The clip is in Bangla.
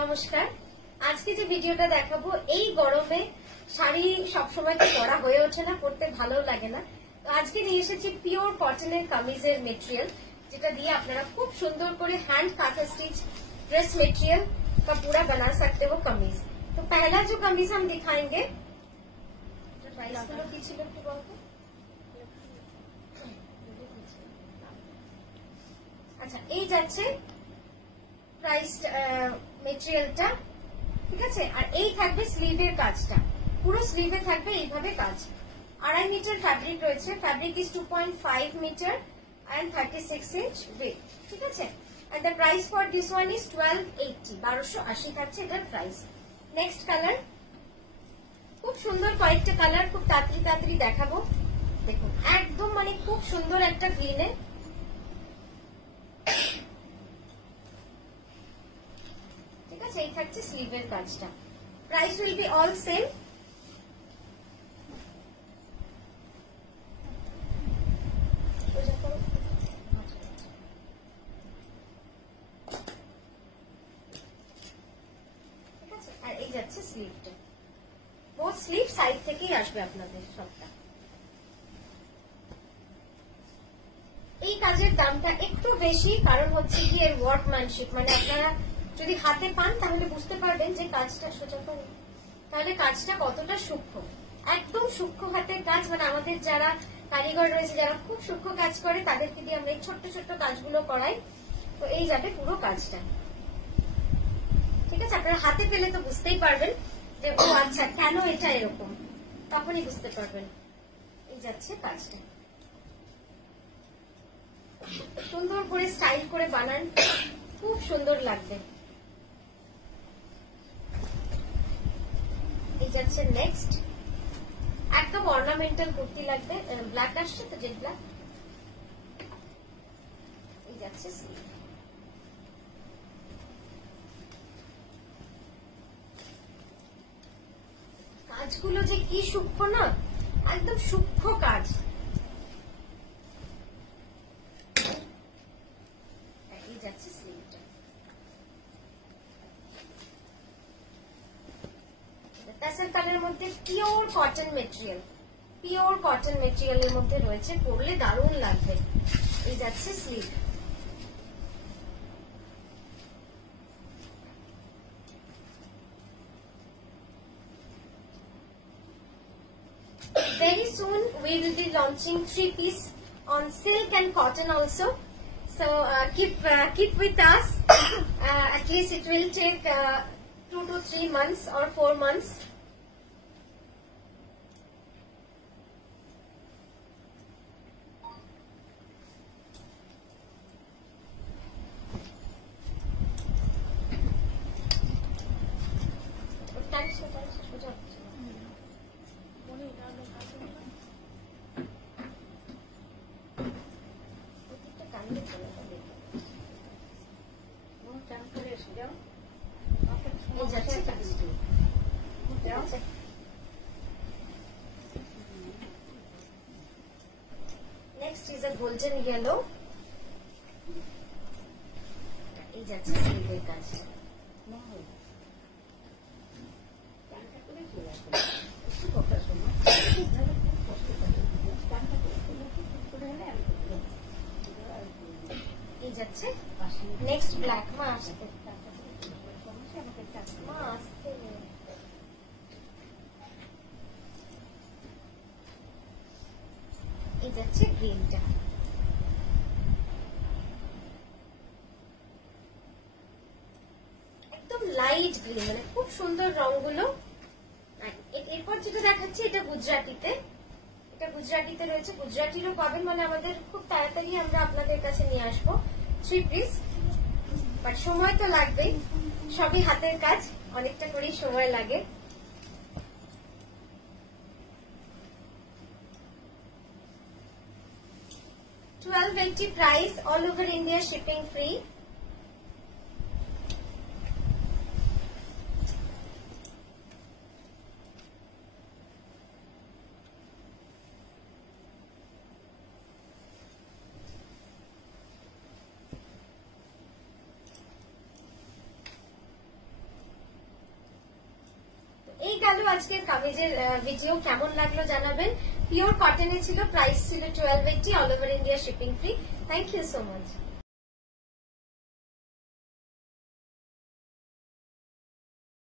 নমস্কার। আজকে যে ভিডিওটা দেখাবো, এই গরমে শাড়ি সবসময় তো পরা হয়ে ওঠে না, পরতে ভালো লাগে না। তো আজকে নিয়ে এসেছি পিওর কটনের কামিজের মেটেরিয়াল, যেটা দিয়ে আপনারা খুব সুন্দর করে हैंड काथा स्टिच ड्रेस मटेरियल का पूरा बना सकते हो कमीज। तो पहला जो कमीज हम दिखाएंगे, আচ্ছা এই যাচ্ছে প্রাইস মেটেরিয়ালটা, ঠিক আছে। আর এই থাকবে স্লিভের কাজটা, পুরো স্লিভে থাকবে এইভাবে কাজ। 2.5 মিটার ফ্যাব্রিক রয়েছে, fabric is 2.5 metre and 36 inch weight, ঠিক আছে। and the price for this one is 1280, 1280 থাকছে এটার প্রাইস। নেক্সট কালার, খুব সুন্দর কয়েকটা কালার, খুব তাড়াতাড়ি দেখাবো। দেখুন একদম মানে খুব সুন্দর একটা গ্রিনে, ঠিক আছে। এই থাকছে স্লিভের কাজটা। Price will be all same. ঠিক আছে, আর এই যাচ্ছে স্লিভটা, বোথ স্লিভ সাইড থেকেই আসবে আপনাদের সবটা। এই কাজের দামটা একটু বেশি, কারণ হচ্ছে কি এর ওয়ার্কম্যানশিপ, মানে আপনারা যদি হাতে পান তাহলে বুঝতে পারবেন যে কাজটা সোজা করে, তাহলে কাজটা কতটা সূক্ষ্ম, একদম সূক্ষ্ম হাতের কাজ। মানে আমাদের যারা কারিগর রয়েছে, যারা খুব সূক্ষ্ম কাজ করে, তাদেরকে দিয়ে আমরা এই ছোট্ট ছোট্ট কাজগুলো করাই। তো এই যাবে পুরো কাজটা, ঠিক আছে। আপনারা হাতে পেলে তো বুঝতেই পারবেন যে ও আচ্ছা কেন এটা এরকম, তখনই বুঝতে পারবেন। এই যাচ্ছে কাজটা, সুন্দর করে স্টাইল করে বানান, খুব সুন্দর লাগবে। এই যাচ্ছে নেক্সট, একদম অর্নামেন্টাল কুর্তি লাগবে, ব্ল্যাক আসছে তো, জেড ব্ল্যাক। এই যাচ্ছে স্লিভ, কাজগুলো যে কি সূক্ষ্ম না, একদম সূক্ষ্ম কাজ। এই যাচ্ছে স্লিভটা, টাসেল কালারের মধ্যে pure cotton material, pure cotton মেটেরিয়ালের মধ্যে রয়েছে, পরলে দারুণ লাগবে। এই যাচ্ছে sleeve, very soon we will be launching 3-piece on silk and cotton also, so keep with us. At least it will take 2 to 3 months or 4 months. Next is a golden yellow. এই যাচ্ছে স্লিভের কাজ, এই যাচ্ছে নেক্সট ব্ল্যাক। মা আসতে এই যাচ্ছে গ্রিনটা, একদম লাইট গ্রিন, মানে খুব সুন্দর রংগুলো। এরপর যেটা দেখাচ্ছি এটা গুজরাটিতে, এটা গুজরাটিতে রয়েছে, গুজরাটিরও পাবেন, মানে আমাদের খুব তাড়াতাড়ি আমরা আপনাদের কাছে নিয়ে আসবো 3 পিস, বাট সময় তো লাগবেই, সবই হাতের কাজ, অনেকটা করেই সময় লাগে। $1280 price, all over India shipping free. গেল আজকের কামিজের ভিডিও। কেমন লাগলো জানাবেন। পিওর কটনে ছিল, প্রাইস ছিল 1280, all over India shipping free. Thank you so much.